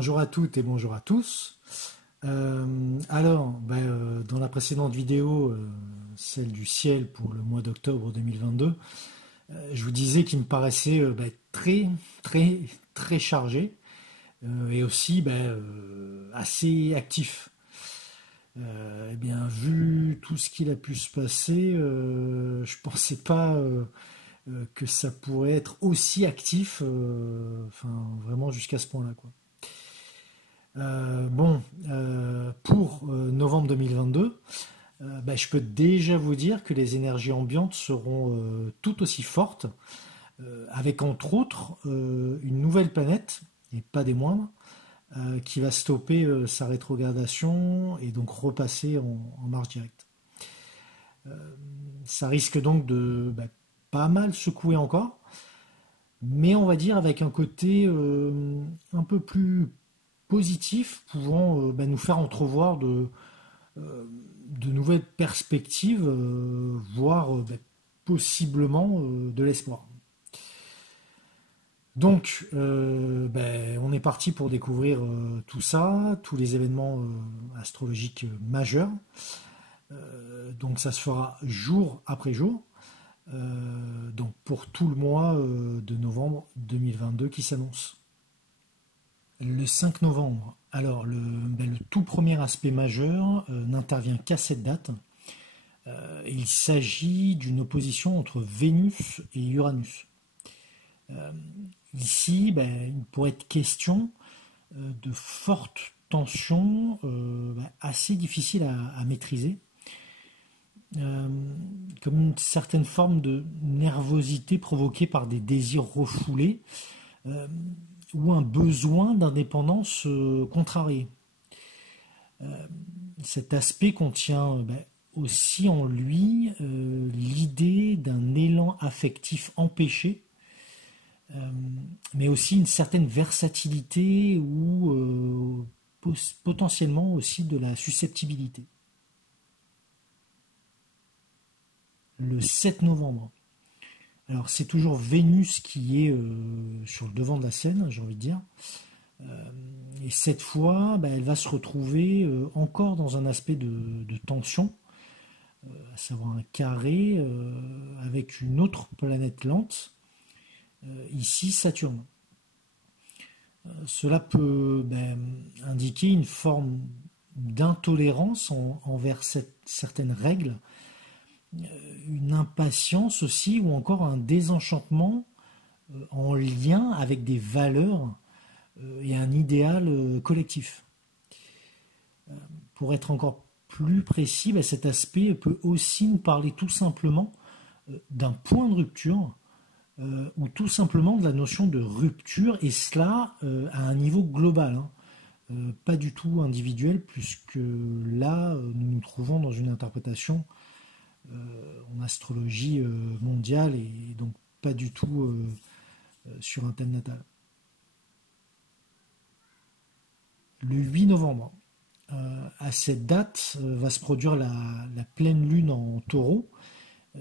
Bonjour à toutes et bonjour à tous. Dans la précédente vidéo, celle du ciel pour le mois d'octobre 2022, je vous disais qu'il me paraissait très, très, très chargé et aussi assez actif. Vu tout ce qu'il a pu se passer, je pensais pas que ça pourrait être aussi actif, vraiment jusqu'à ce point-là, quoi. Pour novembre 2022, je peux déjà vous dire que les énergies ambiantes seront tout aussi fortes, avec entre autres une nouvelle planète, et pas des moindres, qui va stopper sa rétrogradation et donc repasser en marche directe. Ça risque donc de pas mal secouer encore, mais on va dire avec un côté un peu plus positif, pouvant nous faire entrevoir de nouvelles perspectives, voire possiblement de l'espoir. Donc, on est parti pour découvrir tout ça, tous les événements astrologiques majeurs. Donc, ça se fera jour après jour. Donc, pour tout le mois de novembre 2022 qui s'annonce. Le 5 novembre, alors le tout premier aspect majeur n'intervient qu'à cette date. Il s'agit d'une opposition entre Vénus et Uranus. Ici, il pourrait être question de fortes tensions assez difficiles à maîtriser, comme une certaine forme de nervosité provoquée par des désirs refoulés, ou un besoin d'indépendance contrarié. Cet aspect contient aussi en lui l'idée d'un élan affectif empêché, mais aussi une certaine versatilité ou potentiellement aussi de la susceptibilité. Le 7 novembre. Alors c'est toujours Vénus qui est sur le devant de la scène, j'ai envie de dire. Et cette fois, elle va se retrouver encore dans un aspect de tension, à savoir un carré avec une autre planète lente, ici Saturne. Cela peut indiquer une forme d'intolérance envers certaines règles, une impatience aussi, ou encore un désenchantement en lien avec des valeurs et un idéal collectif. Pour être encore plus précis, cet aspect peut aussi nous parler tout simplement d'un point de rupture, ou tout simplement de la notion de rupture, et cela à un niveau global, pas du tout individuel, puisque là, nous nous trouvons dans une interprétation en astrologie mondiale, et donc pas du tout sur un thème natal. Le 8 novembre, à cette date, va se produire la pleine lune en taureau,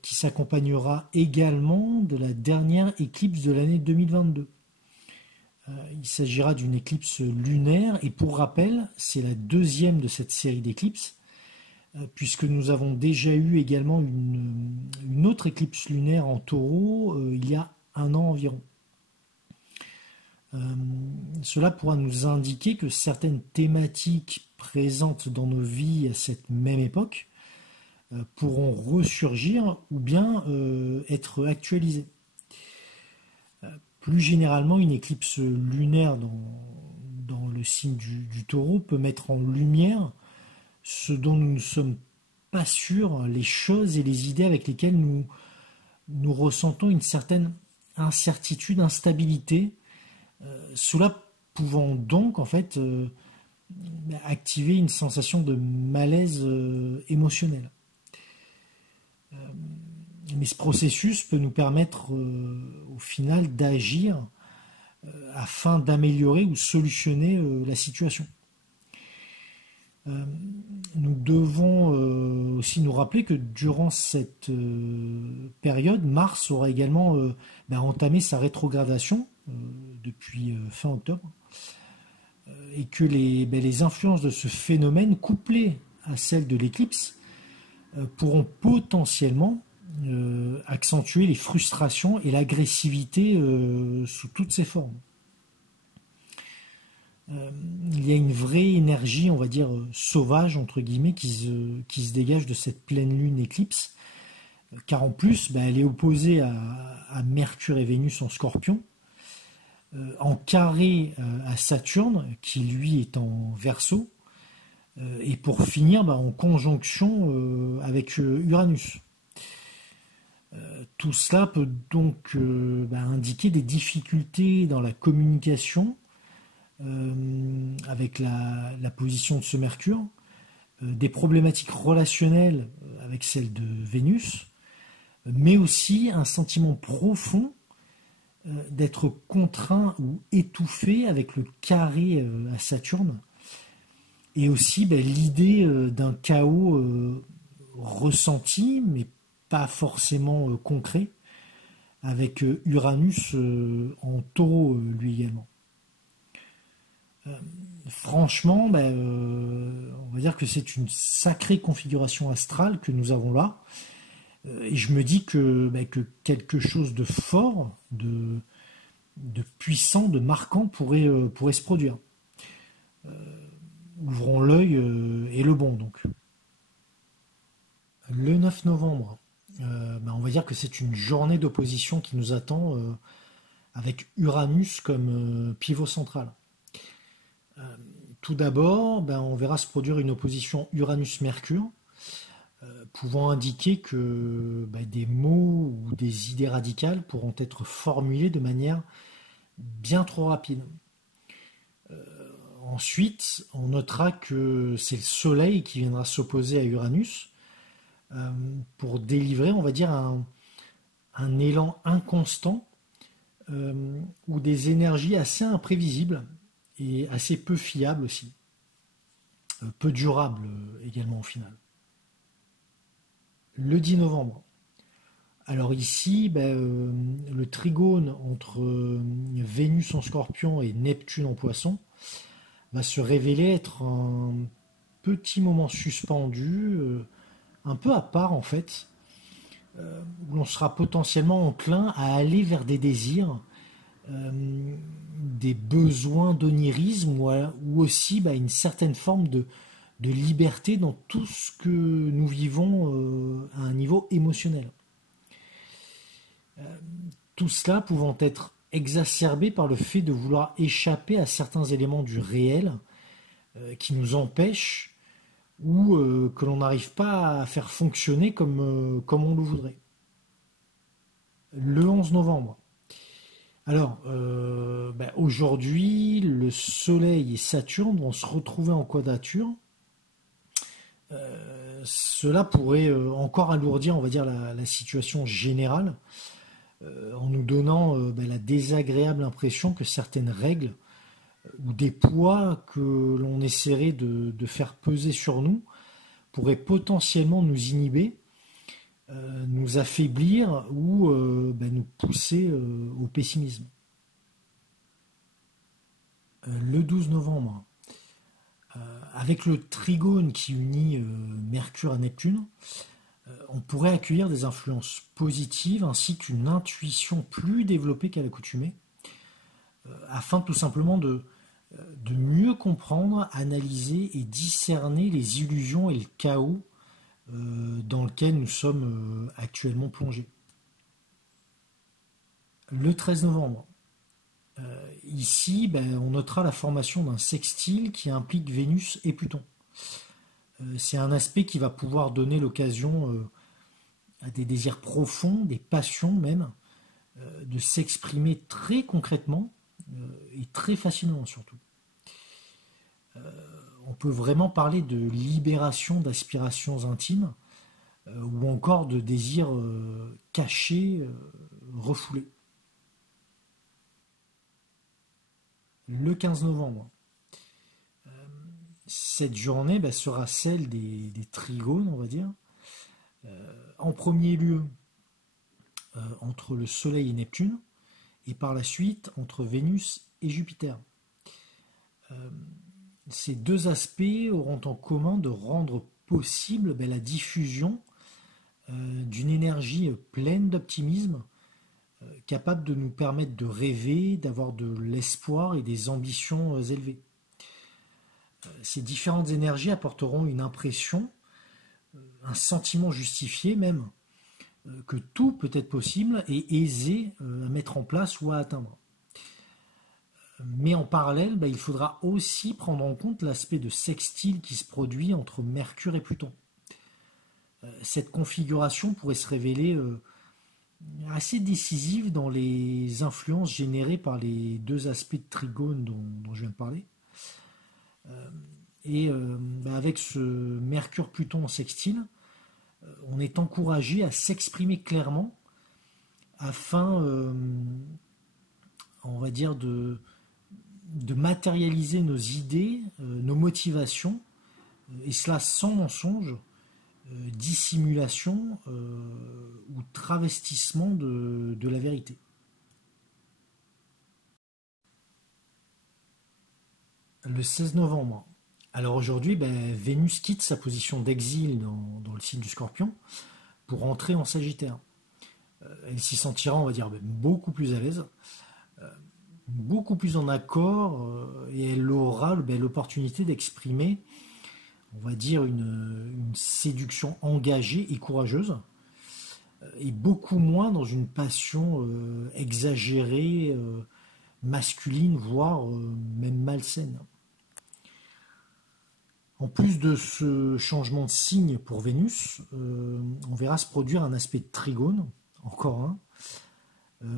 qui s'accompagnera également de la dernière éclipse de l'année 2022. Il s'agira d'une éclipse lunaire, et pour rappel, c'est la deuxième de cette série d'éclipses, puisque nous avons déjà eu également une autre éclipse lunaire en taureau il y a un an environ. Cela pourra nous indiquer que certaines thématiques présentes dans nos vies à cette même époque pourront ressurgir ou bien être actualisées. Plus généralement, une éclipse lunaire dans le signe du taureau peut mettre en lumière ce dont nous ne sommes pas sûrs, les choses et les idées avec lesquelles nous ressentons une certaine incertitude, instabilité, cela pouvant donc en fait activer une sensation de malaise émotionnel. Mais ce processus peut nous permettre au final d'agir afin d'améliorer ou solutionner la situation. Nous devons aussi nous rappeler que durant cette période, Mars aura également entamé sa rétrogradation depuis fin octobre. et que les influences de ce phénomène, couplées à celles de l'éclipse, pourront potentiellement accentuer les frustrations et l'agressivité sous toutes ses formes. Il y a une vraie énergie, on va dire, sauvage, entre guillemets, qui se dégage de cette pleine lune éclipse, car en plus, elle est opposée à Mercure et Vénus en Scorpion, en carré à Saturne, qui lui est en Verseau, et pour finir en conjonction avec Uranus. Tout cela peut donc indiquer des difficultés dans la communication avec la position de ce Mercure, des problématiques relationnelles avec celle de Vénus, mais aussi un sentiment profond d'être contraint ou étouffé avec le carré à Saturne, et aussi l'idée d'un chaos ressenti, mais pas forcément concret, avec Uranus en taureau lui également. Franchement, on va dire que c'est une sacrée configuration astrale que nous avons là, et je me dis que quelque chose de fort, de puissant, de marquant pourrait se produire. Ouvrons l'œil et le bon donc. Le 9 novembre, on va dire que c'est une journée d'opposition qui nous attend avec Uranus comme pivot central. Tout d'abord, on verra se produire une opposition Uranus-Mercure, pouvant indiquer que des mots ou des idées radicales pourront être formulées de manière bien trop rapide. Ensuite, on notera que c'est le Soleil qui viendra s'opposer à Uranus pour délivrer, on va dire, un élan inconstant ou des énergies assez imprévisibles et assez peu fiables aussi, peu durables également au final. Le 10 novembre. Alors ici, le trigone entre Vénus en Scorpion et Neptune en Poisson va se révéler être un petit moment suspendu, un peu à part en fait, où l'on sera potentiellement enclin à aller vers des désirs, des besoins d'onirisme ou aussi une certaine forme de liberté dans tout ce que nous vivons à un niveau émotionnel. Tout cela pouvant être exacerbé par le fait de vouloir échapper à certains éléments du réel qui nous empêchent ou que l'on n'arrive pas à faire fonctionner comme on le voudrait. Le 11 novembre. Alors, aujourd'hui, le Soleil et Saturne vont se retrouver en quadrature. Cela pourrait encore alourdir, on va dire, la situation générale, en nous donnant la désagréable impression que certaines règles ou des poids que l'on essaierait de faire peser sur nous pourraient potentiellement nous inhiber, nous affaiblir ou nous pousser au pessimisme. Le 12 novembre, avec le trigone qui unit Mercure à Neptune, on pourrait accueillir des influences positives ainsi qu'une intuition plus développée qu'à l'accoutumée, afin tout simplement de mieux comprendre, analyser et discerner les illusions et le chaos dans lequel nous sommes actuellement plongés. Le 13 novembre, ici, on notera la formation d'un sextile qui implique Vénus et Pluton. C'est un aspect qui va pouvoir donner l'occasion à des désirs profonds, des passions même, de s'exprimer très concrètement et très facilement surtout. On peut vraiment parler de libération d'aspirations intimes ou encore de désirs cachés, refoulés. Le 15 novembre. Cette journée sera celle des trigones, on va dire. En premier lieu, entre le Soleil et Neptune, et par la suite entre Vénus et Jupiter. Ces deux aspects auront en commun de rendre possible la diffusion d'une énergie pleine d'optimisme, capable de nous permettre de rêver, d'avoir de l'espoir et des ambitions élevées. Ces différentes énergies apporteront une impression, un sentiment justifié même, que tout peut être possible et aisé à mettre en place ou à atteindre. Mais en parallèle, il faudra aussi prendre en compte l'aspect de sextile qui se produit entre Mercure et Pluton. Cette configuration pourrait se révéler assez décisive dans les influences générées par les deux aspects de trigone dont je viens de parler. Avec ce Mercure-Pluton en sextile, on est encouragé à s'exprimer clairement afin, on va dire, de matérialiser nos idées, nos motivations, et cela sans mensonge, dissimulation ou travestissement de la vérité. Le 16 novembre. Alors aujourd'hui, Vénus quitte sa position d'exil dans le signe du Scorpion pour entrer en Sagittaire. Elle s'y sentira, on va dire, beaucoup plus à l'aise, beaucoup plus en accord, et elle aura l'opportunité d'exprimer, on va dire, une séduction engagée et courageuse, et beaucoup moins dans une passion exagérée, masculine, voire même malsaine. En plus de ce changement de signe pour Vénus, on verra se produire un aspect de trigone, encore un,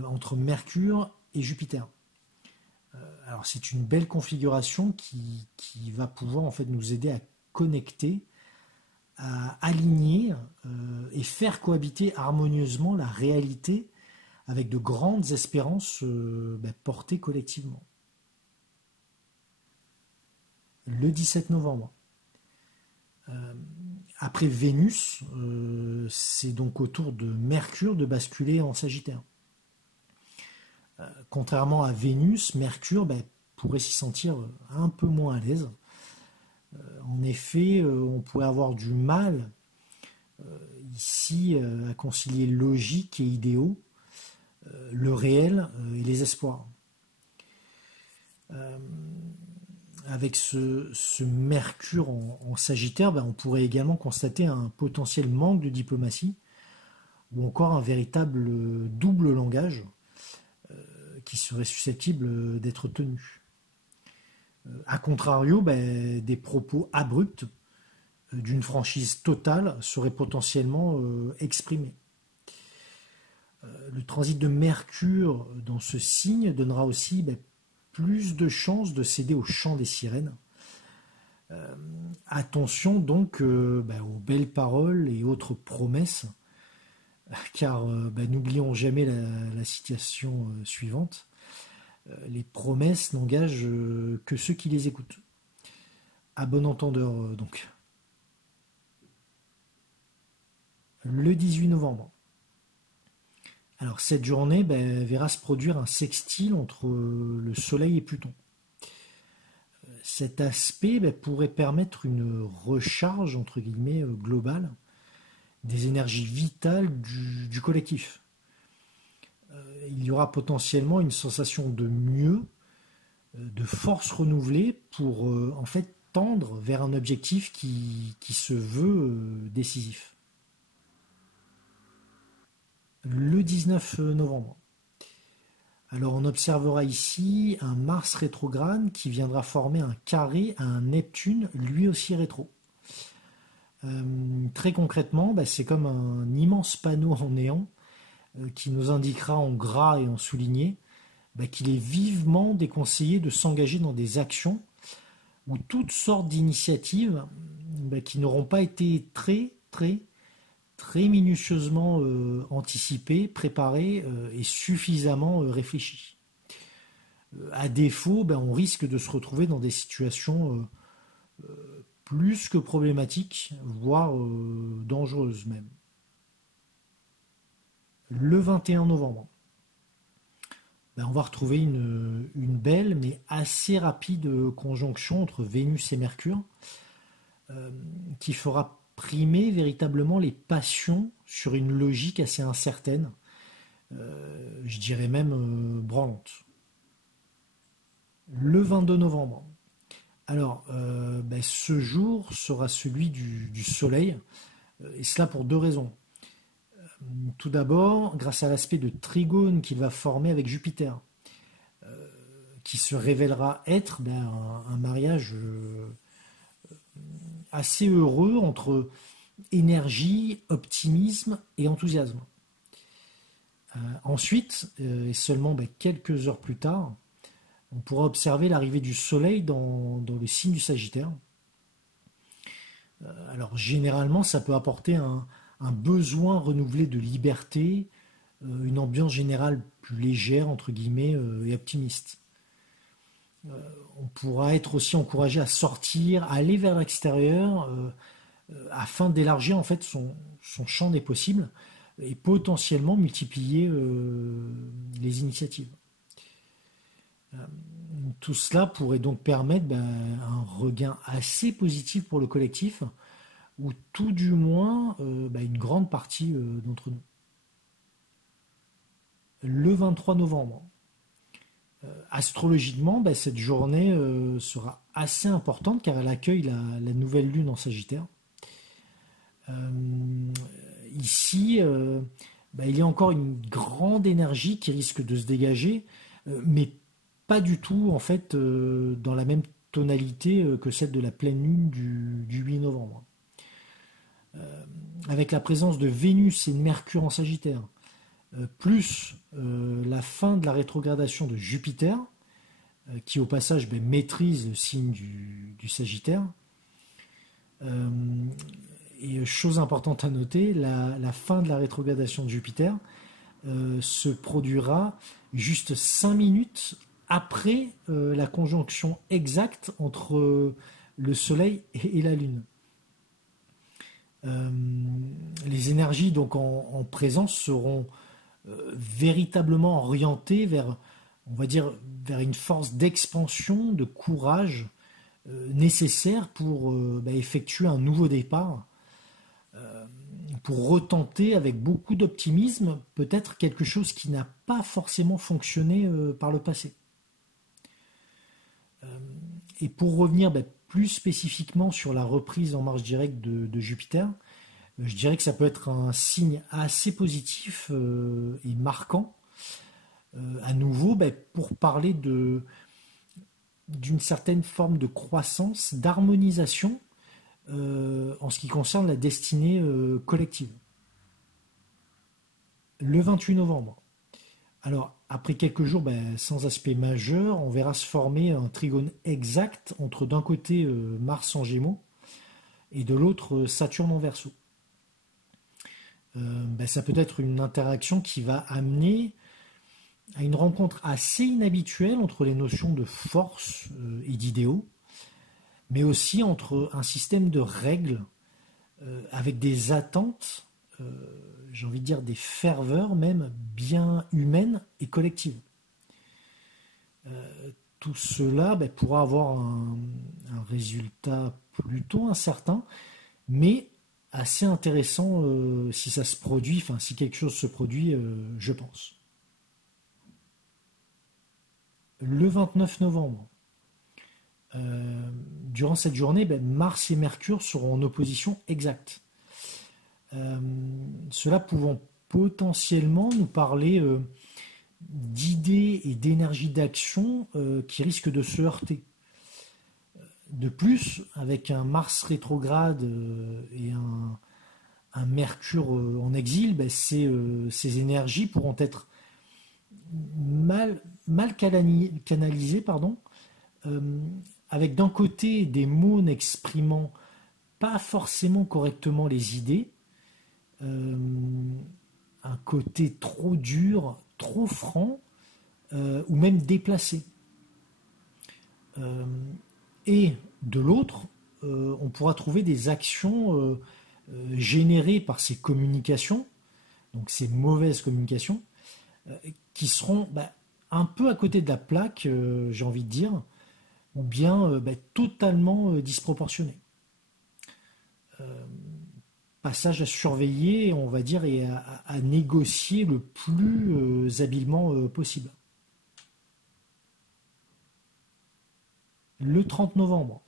entre Mercure et Jupiter. Alors c'est une belle configuration qui va pouvoir en fait nous aider à connecter, à aligner et faire cohabiter harmonieusement la réalité avec de grandes espérances portées collectivement. Le 17 novembre. Après Vénus, c'est donc au tour de Mercure de basculer en Sagittaire. Contrairement à Vénus, Mercure pourrait s'y sentir un peu moins à l'aise. En effet, on pourrait avoir du mal ici à concilier logique et idéaux, le réel et les espoirs. Avec ce Mercure en Sagittaire, on pourrait également constater un potentiel manque de diplomatie ou encore un véritable double langage qui serait susceptible d'être tenu. A contrario, des propos abrupts d'une franchise totale seraient potentiellement exprimés. Le transit de Mercure dans ce signe donnera aussi plus de chances de céder au chant des sirènes. Attention donc aux belles paroles et autres promesses, car n'oublions jamais la citation suivante. Les promesses n'engagent que ceux qui les écoutent. À bon entendeur donc. Le 18 novembre. Alors cette journée verra se produire un sextile entre le Soleil et Pluton. Cet aspect pourrait permettre une recharge entre guillemets globale des énergies vitales du collectif. Il y aura potentiellement une sensation de mieux, de force renouvelée pour en fait tendre vers un objectif qui se veut décisif. Le 19 novembre. Alors on observera ici un Mars rétrograde qui viendra former un carré à un Neptune lui aussi rétro. Très concrètement, c'est comme un immense panneau en néant qui nous indiquera en gras et en souligné qu'il est vivement déconseillé de s'engager dans des actions ou toutes sortes d'initiatives qui n'auront pas été très minutieusement anticipées, préparées et suffisamment réfléchies. À défaut, on risque de se retrouver dans des situations plus que problématiques, voire dangereuses même. Le 21 novembre. ben, on va retrouver une belle mais assez rapide conjonction entre Vénus et Mercure euh, qui fera primer véritablement les passions sur une logique assez incertaine, je dirais même branlante. Le 22 novembre. Alors, ben, ce jour sera celui du Soleil, et cela pour deux raisons. Tout d'abord, grâce à l'aspect de trigone qu'il va former avec Jupiter, qui se révélera être ben, un mariage assez heureux entre énergie, optimisme et enthousiasme. Ensuite, et seulement ben, quelques heures plus tard, on pourra observer l'arrivée du Soleil dans le signe du Sagittaire. Alors généralement, ça peut apporter un besoin renouvelé de liberté, une ambiance générale plus légère, entre guillemets, et optimiste. On pourra être aussi encouragé à sortir, à aller vers l'extérieur, afin d'élargir en fait son champ des possibles et potentiellement multiplier les initiatives. Tout cela pourrait donc permettre ben, un regain assez positif pour le collectif, ou tout du moins ben, une grande partie d'entre nous. Le 23 novembre, astrologiquement, ben, cette journée sera assez importante car elle accueille la nouvelle lune en Sagittaire. Euh, Ici, ben, il y a encore une grande énergie qui risque de se dégager, mais pas du tout en fait dans la même tonalité que celle de la pleine lune du 8 novembre. Avec la présence de Vénus et de Mercure en Sagittaire, plus la fin de la rétrogradation de Jupiter, qui au passage ben, maîtrise le signe du Sagittaire. Euh, et chose importante à noter, la fin de la rétrogradation de Jupiter se produira juste 5 minutes après la conjonction exacte entre le Soleil et la Lune. Euh, les énergies donc en présence seront véritablement orientées vers, on va dire, vers une force d'expansion, de courage nécessaire pour bah, effectuer un nouveau départ, pour retenter avec beaucoup d'optimisme peut-être quelque chose qui n'a pas forcément fonctionné par le passé. Et pour revenir bah, plus spécifiquement sur la reprise en marche directe de Jupiter, je dirais que ça peut être un signe assez positif et marquant, à nouveau, bah, pour parler d'une certaine forme de croissance, d'harmonisation en ce qui concerne la destinée collective. Le 28 novembre. Alors, après quelques jours ben, sans aspect majeur, on verra se former un trigone exact entre d'un côté Mars en Gémeaux et de l'autre Saturne en Verseau. Ben, ça peut être une interaction qui va amener à une rencontre assez inhabituelle entre les notions de force et d'idéaux, mais aussi entre un système de règles avec des attentes, j'ai envie de dire des ferveurs même bien humaines et collectives. Tout cela ben, pourra avoir un résultat plutôt incertain, mais assez intéressant si ça se produit, enfin si quelque chose se produit, je pense. Le 29 novembre, durant cette journée, ben, Mars et Mercure seront en opposition exacte. Cela pouvant potentiellement nous parler d'idées et d'énergie d'action qui risquent de se heurter. De plus, avec un Mars rétrograde et un Mercure en exil, ben, ces énergies pourront être mal canalisées, pardon, euh, avec d'un côté des mots n'exprimant pas forcément correctement les idées, euh, un côté trop dur, trop franc, ou même déplacé. Euh, et de l'autre, on pourra trouver des actions générées par ces communications, donc ces mauvaises communications, qui seront bah, un peu à côté de la plaque, j'ai envie de dire, ou bien totalement disproportionné. Passage à surveiller, on va dire, et à négocier le plus habilement possible. Le 30 novembre.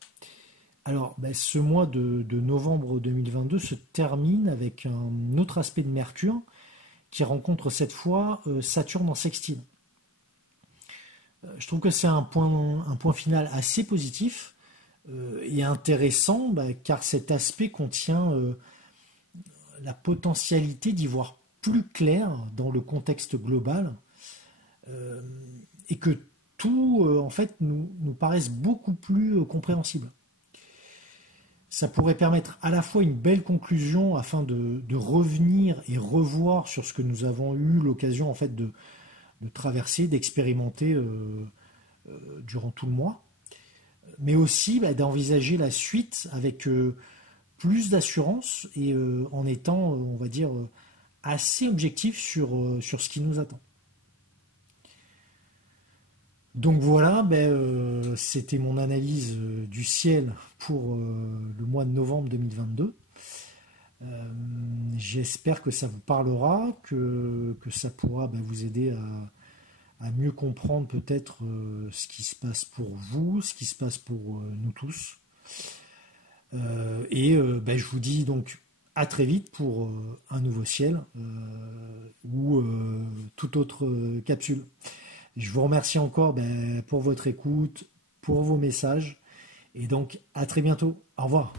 Alors, ce mois de novembre 2022 se termine avec un autre aspect de Mercure qui rencontre cette fois Saturne en sextile. Je trouve que c'est un point final assez positif et intéressant car cet aspect contient la potentialité d'y voir plus clair dans le contexte global euh, et que tout en fait nous paraisse beaucoup plus compréhensible. Ça pourrait permettre à la fois une belle conclusion afin de revenir et revoir sur ce que nous avons eu l'occasion en fait de traverser, d'expérimenter durant tout le mois, mais aussi d'envisager la suite avec plus d'assurance et en étant, on va dire, assez objectif sur ce qui nous attend. Donc voilà, c'était mon analyse du ciel pour le mois de novembre 2022. Euh, J'espère que ça vous parlera, que ça pourra vous aider à mieux comprendre peut-être ce qui se passe pour vous, ce qui se passe pour nous tous. Je vous dis donc à très vite pour un nouveau ciel ou toute autre capsule. Je vous remercie encore pour votre écoute, pour vos messages et donc à très bientôt. Au revoir.